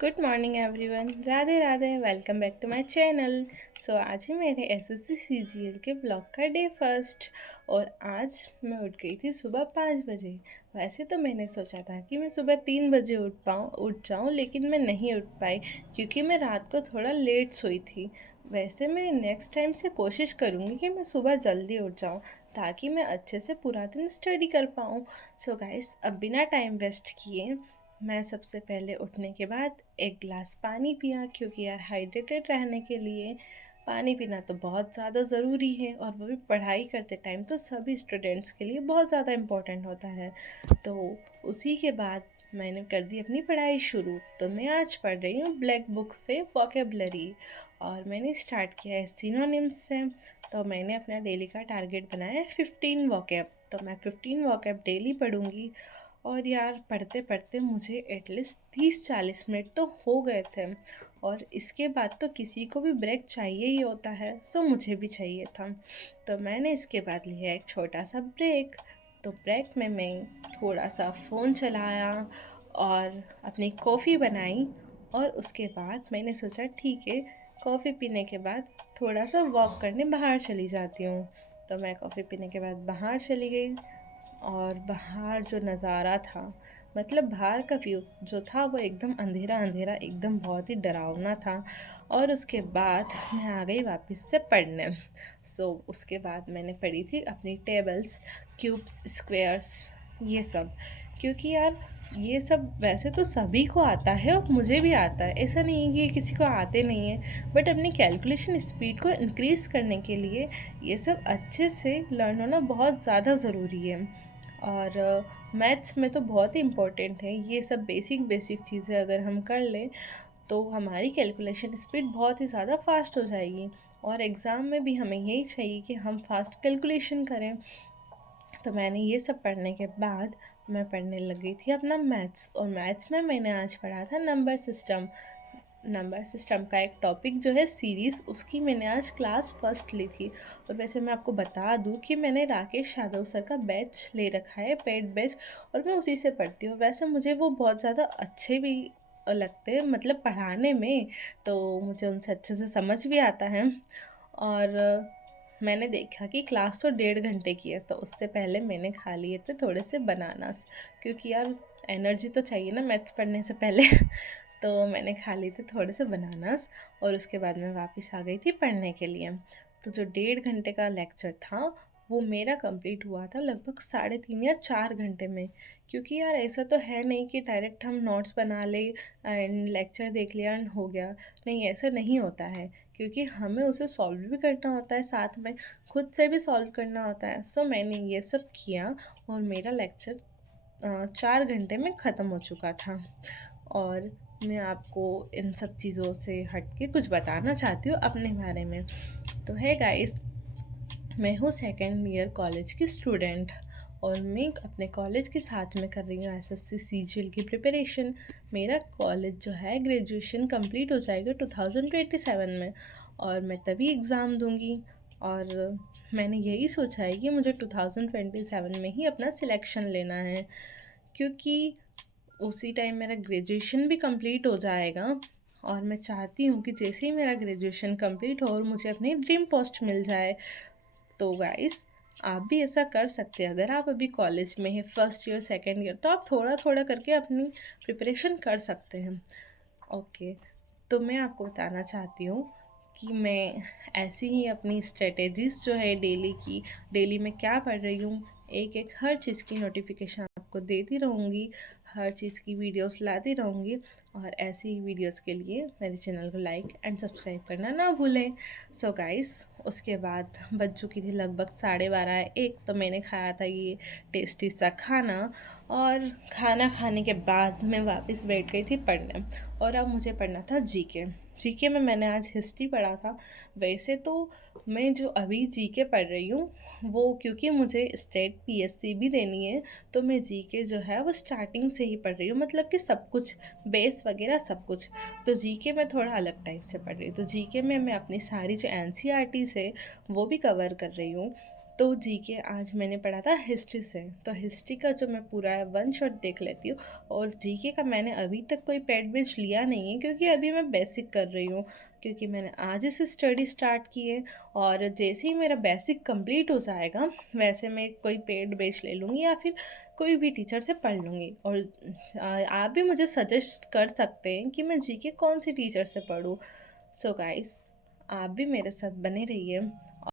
Good morning everyone. Radhe Radhe. Welcome back to my channel. आज है मेरे एसएससी सीजीएल के ब्लॉग का डे फर्स्ट। और आज मैं उठ गई थी सुबह 5 बजे। वैसे तो मैंने सोचा था कि मैं सुबह 3 बजे उठ जाऊँ, लेकिन मैं नहीं उठ पाई क्योंकि मैं रात को थोड़ा लेट सोई थी। वैसे मैं नेक्स्ट टाइम से कोशिश करूँगी कि मैं सुबह जल्दी उठ जाऊँ ताकि मैं अच्छे से पूरा दिन स्टडी कर पाऊँ। गाइस, अब बिना टाइम वेस्ट किए मैं सबसे पहले उठने के बाद एक गिलास पानी पिया, क्योंकि यार हाइड्रेटेड रहने के लिए पानी पीना तो बहुत ज़्यादा ज़रूरी है, और वो भी पढ़ाई करते टाइम तो सभी स्टूडेंट्स के लिए बहुत ज़्यादा इम्पोर्टेंट होता है। तो उसी के बाद मैंने कर दी अपनी पढ़ाई शुरू। तो मैं आज पढ़ रही हूँ ब्लैक बुक से वोकेबलरी, और मैंने स्टार्ट किया है सिनोनिम्स से। तो मैंने अपना डेली का टारगेट बनाया है 15 वोकेब। तो मैं 15 वोकेब डेली पढ़ूँगी। और यार पढ़ते पढ़ते मुझे एटलीस्ट 30-40 मिनट तो हो गए थे, और इसके बाद तो किसी को भी ब्रेक चाहिए ही होता है, सो मुझे भी चाहिए था। तो मैंने इसके बाद लिया एक छोटा सा ब्रेक। तो ब्रेक में मैं थोड़ा सा फ़ोन चलाया और अपनी कॉफ़ी बनाई, और उसके बाद मैंने सोचा ठीक है, कॉफ़ी पीने के बाद थोड़ा सा वॉक करने बाहर चली जाती हूँ। तो मैं कॉफ़ी पीने के बाद बाहर चली गई, और बाहर जो नज़ारा था, मतलब बाहर का व्यू जो था वो एकदम अंधेरा अंधेरा, एकदम बहुत ही डरावना था। और उसके बाद मैं आ गई वापस से पढ़ने। उसके बाद मैंने पढ़ी थी अपनी टेबल्स, क्यूब्स, स्क्वेयर्स, ये सब। क्योंकि यार ये सब वैसे तो सभी को आता है, और मुझे भी आता है, ऐसा नहीं है कि किसी को आते नहीं है, बट अपनी कैलकुलेशन स्पीड को इंक्रीज़ करने के लिए ये सब अच्छे से लर्न होना बहुत ज़्यादा ज़रूरी है। और मैथ्स में तो बहुत ही इम्पोर्टेंट है ये सब बेसिक बेसिक चीज़ें। अगर हम कर लें तो हमारी कैलकुलेशन स्पीड बहुत ही ज़्यादा फास्ट हो जाएगी, और एग्ज़ाम में भी हमें यही चाहिए कि हम फास्ट कैलकुलेशन करें। तो मैंने ये सब पढ़ने के बाद मैं पढ़ने लग गई थी अपना मैथ्स। और मैथ्स में मैंने आज पढ़ा था नंबर सिस्टम का एक टॉपिक जो है सीरीज़, उसकी मैंने आज क्लास फर्स्ट ली थी। और वैसे मैं आपको बता दूं कि मैंने राकेश यादव सर का बैच ले रखा है, पेड बैच, और मैं उसी से पढ़ती हूँ। वैसे मुझे वो बहुत ज़्यादा अच्छे भी लगते हैं, मतलब पढ़ाने में तो मुझे उनसे अच्छे से समझ भी आता है। और मैंने देखा कि क्लास तो 1.5 घंटे की है, तो उससे पहले मैंने खा लिए थे थोड़े से बनानास, क्योंकि यार एनर्जी तो चाहिए ना मैथ्स पढ़ने से पहले। तो मैंने खा लिए थे थोड़े से बनानास, और उसके बाद मैं वापस आ गई थी पढ़ने के लिए। तो जो 1.5 घंटे का लेक्चर था वो मेरा कंप्लीट हुआ था लगभग 3.5 या 4 घंटे में। क्योंकि यार ऐसा तो है नहीं कि डायरेक्ट हम नोट्स बना ले एंड लेक्चर देख लिया एंड हो गया। नहीं, ऐसा नहीं होता है, क्योंकि हमें उसे सॉल्व भी करना होता है, साथ में खुद से भी सॉल्व करना होता है। मैंने ये सब किया, और मेरा लेक्चर 4 घंटे में ख़त्म हो चुका था। और मैं आपको इन सब चीज़ों से हट के कुछ बताना चाहती हूँ अपने बारे में। तो है गाइस, मैं हूँ सेकेंड ईयर कॉलेज की स्टूडेंट, और मैं अपने कॉलेज के साथ में कर रही हूँ एसएससी सीजीएल की प्रिपरेशन। मेरा कॉलेज जो है ग्रेजुएशन कंप्लीट हो जाएगा 2027 में, और मैं तभी एग्ज़ाम दूंगी। और मैंने यही सोचा है कि मुझे 2027 में ही अपना सिलेक्शन लेना है, क्योंकि उसी टाइम मेरा ग्रेजुएशन भी कंप्लीट हो जाएगा। और मैं चाहती हूँ कि जैसे ही मेरा ग्रेजुएशन कंप्लीट हो और मुझे अपनी ड्रीम पोस्ट मिल जाए। तो गाइस, आप भी ऐसा कर सकते हैं। अगर आप अभी कॉलेज में हैं, फर्स्ट ईयर सेकेंड ईयर, तो आप थोड़ा थोड़ा करके अपनी प्रिपरेशन कर सकते हैं। ओके, तो मैं आपको बताना चाहती हूँ कि मैं ऐसी ही अपनी स्ट्रेटेजीज़ जो है डेली में क्या पढ़ रही हूँ, एक एक हर चीज़ की नोटिफिकेशन आपको देती रहूँगी, हर चीज़ की वीडियोस लाती रहूँगी। और ऐसी ही वीडियोस के लिए मेरे चैनल को लाइक एंड सब्सक्राइब करना ना भूलें। गाइस, उसके बाद बज चुकी थी लगभग 12:30-1, तो मैंने खाया था ये टेस्टी सा खाना। और खाना खाने के बाद मैं वापस बैठ गई थी पढ़ने। और अब मुझे पढ़ना था जीके में मैंने आज हिस्ट्री पढ़ा था। वैसे तो मैं जो अभी जीके पढ़ रही हूँ वो, क्योंकि मुझे स्टेट पीएससी भी देनी है, तो मैं जीके जो है वो स्टार्टिंग से ही पढ़ रही हूँ, मतलब कि सब कुछ बेस वगैरह सब कुछ। तो जीके में थोड़ा अलग टाइप से पढ़ रही हूँ। तो जीके में मैं अपनी सारी जो एनसीईआरटी से वो भी कवर कर रही हूँ। तो जीके आज मैंने पढ़ा था हिस्ट्री से, तो हिस्ट्री का जो मैं पूरा वन शॉट देख लेती हूँ। और जीके का मैंने अभी तक कोई पेड बैच लिया नहीं है, क्योंकि अभी मैं बेसिक कर रही हूँ, क्योंकि मैंने आज ही से स्टडी स्टार्ट की है। और जैसे ही मेरा बेसिक कंप्लीट हो जाएगा, वैसे मैं कोई पेड बैच ले लूँगी या फिर कोई भी टीचर से पढ़ लूँगी। और आप भी मुझे सजेस्ट कर सकते हैं कि मैं जीके कौन सी टीचर से पढूँ। सो गाइस, आप भी मेरे साथ बने रहिए